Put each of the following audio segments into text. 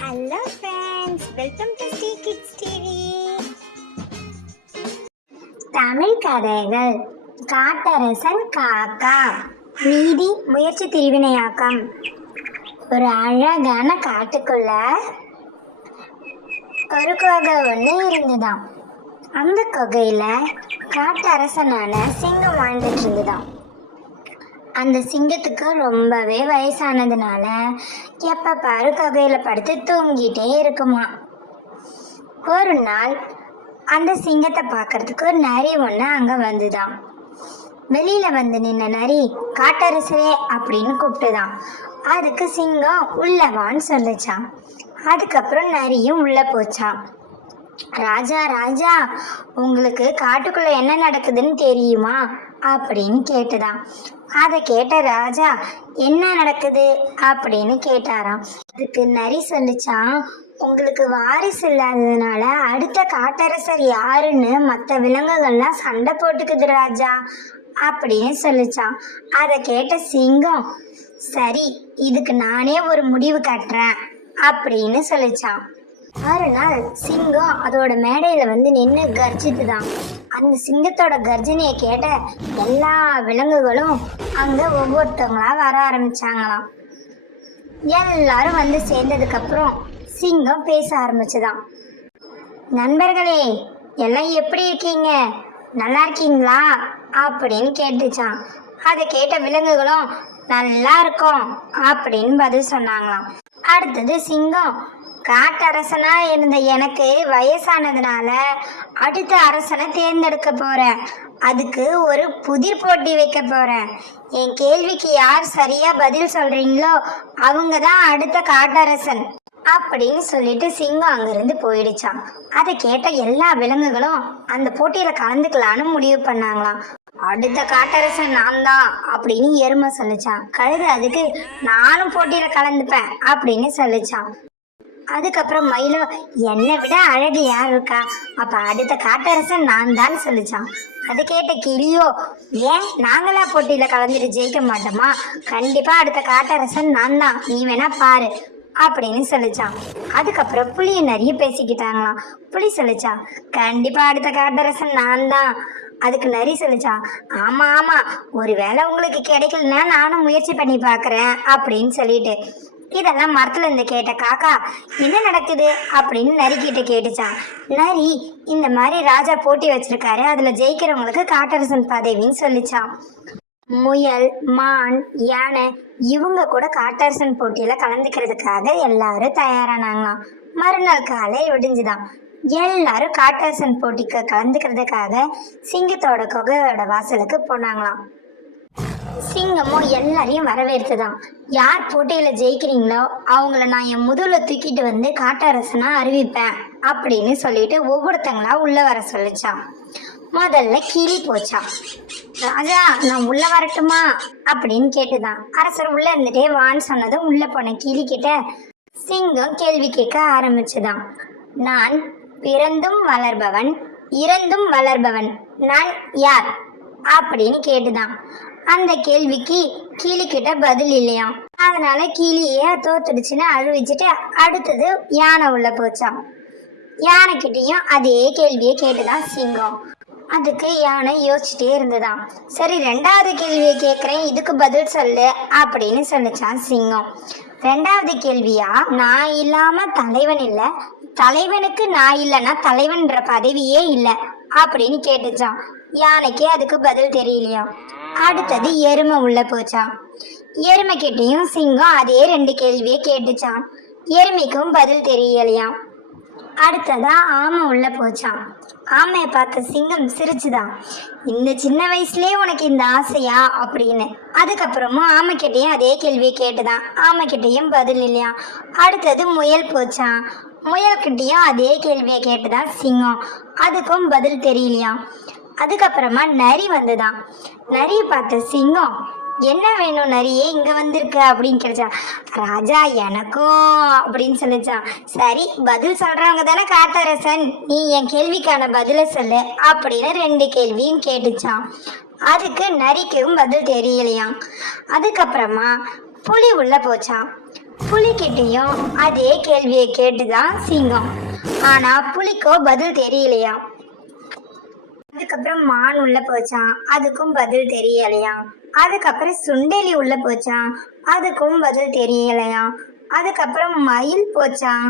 Hello friends, welcome to Sri kids TV. Tamil கதைகள். காட்டரசன் காக்கா. நீதி முயற்சி திருவினையாக்கம். ஒரு அழகான காட்டுக்குள்ள ஒரு குகை ஒன்று இருந்துதான். அந்த குகையில காட்டரசனான சிங்கம் வாழ்ந்துட்டு இருந்துதான். அந்த சிங்கத்துக்கு ரொம்பவே வயசானதுனால எப்ப பாரு குகையில படுத்து தூங்கிட்டே இருக்குமா. ஒரு நாள் அந்த சிங்கத்தை பார்க்கறதுக்கு ஒரு நரி ஒன்று அங்க வந்துதான். வெளியில வந்து நின்ன நரி காட்டரசரே அப்படின்னு கூப்பிட்டுதான். அதுக்கு சிங்கம் உள்ளவான்னு சொல்லிச்சான். அதுக்கப்புறம் நரியும் உள்ள போச்சான். ராஜா ராஜா, உங்களுக்கு காட்டுக்குள்ள என்ன நடக்குதுன்னு தெரியுமா அப்படின்னு கேட்டுதான். அதை கேட்ட ராஜா என்ன நடக்குது அப்படின்னு கேட்டாராம். அதுக்கு நரி சொல்லிச்சான், உங்களுக்கு வாரிசு இல்லாததுனால அடுத்த காட்டரசர் யாருன்னு மற்ற விலங்குகள்லாம் சண்டை போட்டுக்குது ராஜா அப்படின்னு சொல்லிச்சான். அதை கேட்ட சிங்கம் சரி, இதுக்கு நானே ஒரு முடிவு கட்டுறேன் அப்படின்னு சொல்லிச்சான். மறுநாள் சிங்கம் அதோட மேடையில வந்து நின்று கர்ஜித்துதான். அந்த சிங்கத்தோட கர்ஜனையை கேட்ட எல்லா விலங்குகளும் அங்க ஒவ்வொருத்தவங்களா வர ஆரம்பிச்சாங்களாம். எல்லாரும் வந்து சேர்ந்ததுக்கு அப்புறம் சிங்கம் பேச ஆரம்பிச்சுதான். நண்பர்களே, எல்லாம் எப்படி இருக்கீங்க, நல்லா இருக்கீங்களா அப்படின்னு கேட்டுச்சான். அதை கேட்ட விலங்குகளும் நல்லா இருக்கோம் அப்படின்னு பதில் சொன்னாங்களாம். அடுத்தது சிங்கம், காட்டரசனா இருந்த எனக்கு வயசானதுனால அடுத்த அரசனை தேர்ந்தெடுக்க போறேன். அதுக்கு ஒரு புதிர் போட்டி வைக்க போறேன். என் கேள்விக்கு யார் சரியா பதில் சொல்றீங்களோ அவங்க தான் அடுத்த காட்டரசன் அப்படின்னு சொல்லிட்டு சிங்கம் அங்கிருந்து போயிடுச்சான். அதை கேட்ட எல்லா விலங்குகளும் அந்த போட்டியில கலந்துக்கலான்னு முடிவு பண்ணாங்களாம். அடுத்த காட்டரசன் நான் தான் அப்படின்னு எருமை சொல்லிச்சான். கழுது அதுக்கு நானும் போட்டியில கலந்துப்பேன் அப்படின்னு சொல்லிச்சான். அதுக்கப்புறம் மயிலோ என்னை விட அழகு யார் இருக்கா, அப்ப அடுத்த காட்டரசன் நான் தான் சொல்லிச்சான். அது கேட்ட கிளியோ ஏன் நாங்களா போட்டியில கலந்துட்டு ஜெயிக்க மாட்டோமா, கண்டிப்பா அடுத்த காட்டரசன் நான் தான், நீ வேணா பாரு அப்படின்னு சொல்லிச்சான். அதுக்கப்புறம் புளிய நிறைய பேசிக்கிட்டாங்களாம். புளி சொல்லிச்சான் கண்டிப்பா அடுத்த காட்டரசன் நான் தான். அதுக்கு நரி சொல்லிச்சான் ஆமா ஆமா, ஒருவேளை உங்களுக்கு கிடைக்கலன்னா நானும் முயற்சி பண்ணி பாக்குறேன் அப்படின்னு சொல்லிட்டு. இதெல்லாம் மரத்துல இருந்து கேட்ட காக்கா என்ன நடக்குது அப்படின்னு நரி கிட்ட கேட்டுச்சான். நரி இந்த மாதிரி ராஜா போட்டி வச்சிருக்காரு, அதுல ஜெயிக்கிறவங்களுக்கு காட்டரசன் பதவின்னு சொல்லிச்சான். முயல், மான், யானை இவங்க கூட காட்டரசன் போட்டியில கலந்துக்கிறதுக்காக எல்லாரும் தயாரானாங்களாம். மறுநாள் காலை விடிஞ்சுதான். எல்லாரும் காட்டரசன் போட்டிக்கு கலந்துக்கிறதுக்காக சிங்கத்தோட குகையோட வாசலுக்கு போனாங்களாம். சிங்கமும் எல்லாரையும் வரவேற்றுதான். யார் போட்டியில ஜெயிக்கிறீங்களோ அவங்கள நான் என் முதுகுல தூக்கிட்டு வந்து காட்டரசனா அறிவிப்பேன் அப்படின்னு சொல்லிட்டு ஒவ்வொருத்தங்களா உள்ள வர சொல்லிச்சான். முதல்ல கிளி போச்சான். ராஜா நான் உள்ள வரட்டுமா அப்படின்னு கேட்டுதான். அரசர் உள்ள இருந்துட்டே வான்னு சொன்னதும் உள்ள போன கிளி கிட்ட சிங்கம் கேள்வி கேட்க ஆரம்பிச்சுதான். நான் பிறந்தும் வளர்பவன், இறந்தும் வளர்பவன், நான் யார் அப்படின்னு கேட்டுதான். அந்த கேள்விக்கு கிளி கிட்ட பதில் இல்லையாம். அதனால கிளியே தோத்துடுச்சுன்னு அழுவிச்சுட்டு அடுத்தது யானை உள்ள போச்சான். யானை கிட்டையும் அதே கேள்வியை கேட்டுதான் சிங்கம். அதுக்கு யானை யோசிச்சுட்டே இருந்துதான். சரி, ரெண்டாவது கேள்வியை கேட்குறேன், இதுக்கு பதில் சொல்லு அப்படின்னு சொல்லிச்சான் சிங்கம். ரெண்டாவது கேள்வியா, நான் இல்லாம தலைவன் இல்லை, தலைவனுக்கு நான் இல்லைன்னா தலைவன்ற பதவியே இல்லை அப்படின்னு கேட்டுச்சான். யானைக்கு அதுக்கு பதில் தெரியலையா. அடுத்தது எருமை உள்ள போச்சான். எருமை கிட்டையும் சிங்கம் அதே ரெண்டு கேள்வியை கேட்டுச்சான். எருமைக்கும் பதில் தெரியலையாம். அடுத்ததா ஆமை உள்ள போச்சான். ஆமையை பார்த்த சிங்கம் சிரிச்சுதான். இந்த சின்ன வயசுலயே உனக்கு இந்த ஆசையா அப்படின்னு. அதுக்கப்புறமும் ஆமை கிட்டையும் அதே கேள்வியை கேட்டுதான். ஆமை கிட்டையும் பதில் இல்லையா. அடுத்தது முயல் போச்சான். முயல்கிட்டையும் அதே கேள்வியை கேட்டுதான் சிங்கம். அதுக்கும் பதில் தெரியலையாம். அதுக்கப்புறமா நரி வந்துதான். நரியை பார்த்த சிங்கம் என்ன வேணும் நரியே இங்க வந்திருக்க அப்படின்னு கேட்டா. ராஜா எனக்கும் அப்படின்னு சொல்லிச்சான். சரி, பதில் சொல்றவங்க தானே காட்டரசன், நீ என் கேள்விக்கான பதில சொல்லு அப்படின்னு ரெண்டு கேள்வியும் கேட்டுச்சான். அதுக்கு நரிக்கும் பதில் தெரியலையாம். அதுக்கப்புறமா புலி உள்ள போச்சான். புலிகிட்டையும் அதே கேள்வியை கேட்டுதான் சிங்கம். ஆனா புலிக்கோ பதில் தெரியலையா. அதுக்கப்புறம் மான் உள்ள போச்சான், அதுக்கும் பதில் தெரியலையா. அதுக்கப்புறம் சுண்டெலி உள்ள போச்சான், அதுக்கும் பதில் தெரியலையா. அதுக்கப்புறம் மயில் போச்சான்,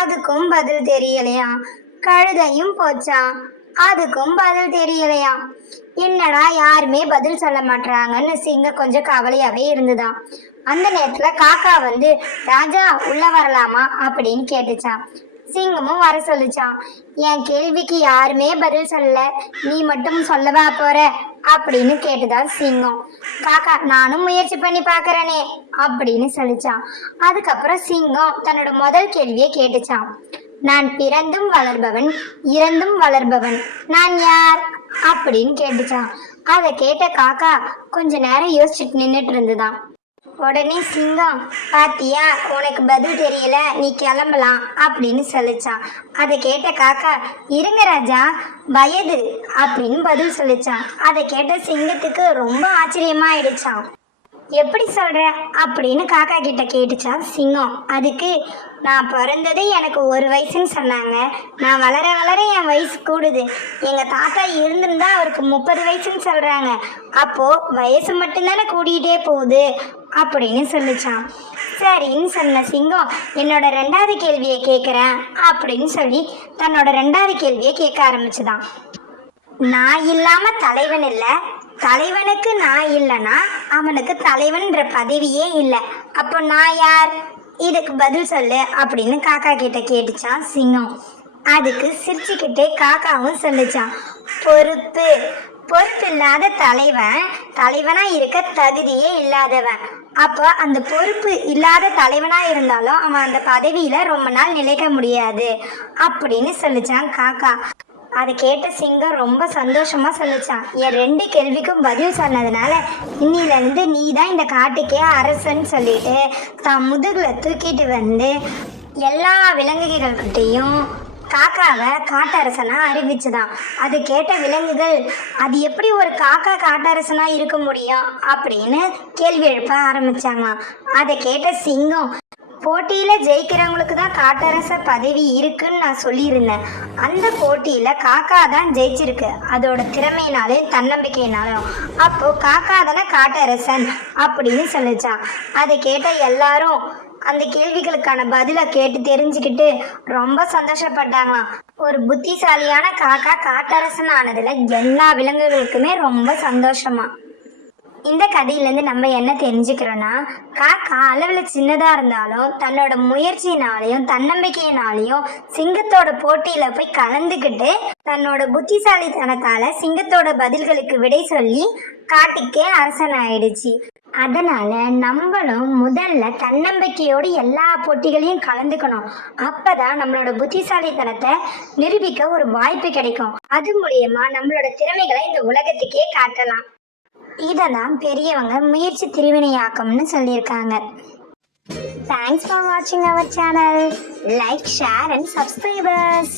அதுக்கும் பதில் தெரியலையா. கழுதையும் போச்சான், அதுக்கும் பதில் தெரியலையா. என்னடா யாருமே பதில் சொல்ல மாட்டாங்கன்னு சிங்கம் கொஞ்சம் கவலையாவே இருந்துதான். அந்த நேரத்துல காக்கா வந்து, ராஜா உள்ள வரலாமா அப்படின்னு கேட்டுச்சான். சிங்கமும் வர சொல்லிச்சான். என் கேள்விக்கு யாருமே பதில் சொல்லல, நீ மட்டும் சொல்லவா போற அப்படின்னு கேட்டுதான் சிங்கம். காக்கா, நானும் முயற்சி பண்ணி பாக்குறேனே அப்படின்னு சொல்லிச்சான். அதுக்கப்புறம் சிங்கம் தன்னோட முதல் கேள்வியை கேட்டுச்சான். நான் பிறந்தும் வளர்பவன், இறந்தும் வளர்பவன், நான் யார் அப்படின்னு கேட்டுச்சான். அதை கேட்ட காக்கா கொஞ்ச நேரம் யோசிச்சுட்டு நின்றுட்டு இருந்துதான். உடனே சிங்கம், பாத்தியா உனக்கு பதில் தெரியல, நீ கிளம்பலாம் அப்படின்னு சொல்லிச்சான். அதை கேட்ட காக்கா, இருங்க ராஜா, வயது அப்படின்னு பதில் சொல்லிச்சான். அதை கேட்ட சிங்கத்துக்கு ரொம்ப ஆச்சரியமா ஆயிடுச்சான். எப்படி சொல்ற அப்படின்னு காக்கா கிட்ட கேட்டுச்சான் சிங்கம். அதுக்கு, நான் பிறந்தது எனக்கு 1 வயசுன்னு சொன்னாங்க, நான் வளர வளர என் வயசு கூடுது, எங்க தாத்தா இருந்திருந்தா அவருக்கு 30 வயசுன்னு சொல்றாங்க, அப்போ வயசு மட்டும்தானே கூடிட்டே போகுது அப்படின்னு சொல்லிச்சான். சரின்னு சொன்ன சிங்கம், என்னோட 2வது கேள்வியை கேட்குறேன் அப்படின்னு சொல்லி தன்னோட 2வது கேள்வியை கேட்க ஆரம்பிச்சுதான். நான் இல்லாம தலைவன் இல்லை, தலைவனுக்கு நான் இல்லைன்னா அவனுக்கு தலைவன்ற பதவியே இல்லை, அப்போ நான் யார், இதுக்கு பதில் சொல்லு அப்படின்னு காக்கா கிட்ட கேட்டுச்சான் சிங்கம். அதுக்கு சிரிச்சுக்கிட்டே காக்காவும் சொல்லிச்சான், பொறுப்பு. பொறுப்பு இல்லாத தலைவன் தலைவனா இருக்க தகுதியே இல்லாதவன். அப்போ அந்த பொறுப்பு இல்லாத தலைவனா இருந்தாலும் அவன் அந்த பதவியில ரொம்ப நாள் நிலைக்க முடியாது அப்படின்னு சொல்லிச்சான் காக்கா. அதை கேட்ட சிங்கம் ரொம்ப சந்தோஷமா சொல்லிச்சான், என் 2 கேள்விக்கும் பதில் சொன்னதுனால இன்னிலிருந்து நீ தான் இந்த காட்டுக்கே அரசன்னு சொல்லிட்டு தான் முதுகுல தூக்கிட்டு வந்து எல்லா விலங்குகள்கிட்டையும் காக்காவை காட்டரசனா அறிவிச்சுதான். அது கேட்ட விலங்குகள், அது எப்படி ஒரு காக்கா காட்டரசனா இருக்க முடியும் அப்படின்னு கேள்வி எழுப்ப ஆரம்பிச்சாங்களாம். அதை கேட்ட சிங்கம், போட்டியில ஜெயிக்கிறவங்களுக்கு தான் காட்டரச பதவி இருக்குன்னு நான் சொல்லியிருந்தேன், அந்த போட்டியில காக்கா தான் ஜெயிச்சிருக்கு, அதோட திறமையினாலும் தன்னம்பிக்கையினாலும், அப்போ காக்கா தானே காட்டரசன் அப்படின்னு சொல்லிச்சான். அதை கேட்ட எல்லாரும் அந்த கேள்விகளுக்கான பதிலை கேட்டு தெரிஞ்சுக்கிட்டு ரொம்ப சந்தோஷப்பட்டாங்களாம். ஒரு புத்திசாலியான காக்கா காட்டரசன் ஆனதுல எல்லா விலங்குகளுக்குமே ரொம்ப சந்தோஷமா. இந்த கதையிலேருந்து நம்ம என்ன தெரிஞ்சுக்கிறோன்னா, காக்கா அளவில் சின்னதாக இருந்தாலும் தன்னோட முயற்சியினாலையும் தன்னம்பிக்கையினாலையும் சிங்கத்தோட போட்டியில் போய் கலந்துக்கிட்டு தன்னோட புத்திசாலித்தனத்தால் சிங்கத்தோட பதில்களுக்கு விடை சொல்லி காட்டுக்கே அரசன் ஆயிடுச்சு. அதனால நம்மளும் முதல்ல தன்னம்பிக்கையோடு எல்லா போட்டிகளையும் கலந்துக்கணும். அப்பதான் நம்மளோட புத்திசாலித்தனத்தை நிரூபிக்க ஒரு வாய்ப்பு கிடைக்கும். அது மூலியமா நம்மளோட திறமைகளை இந்த உலகத்துக்கே காட்டலாம். இதெல்லாம் பெரியவங்க முயற்சி திருவினையாக்கம்னு சொல்லியிருக்காங்க. Thanks for watching our channel. Like, share and subscribe us.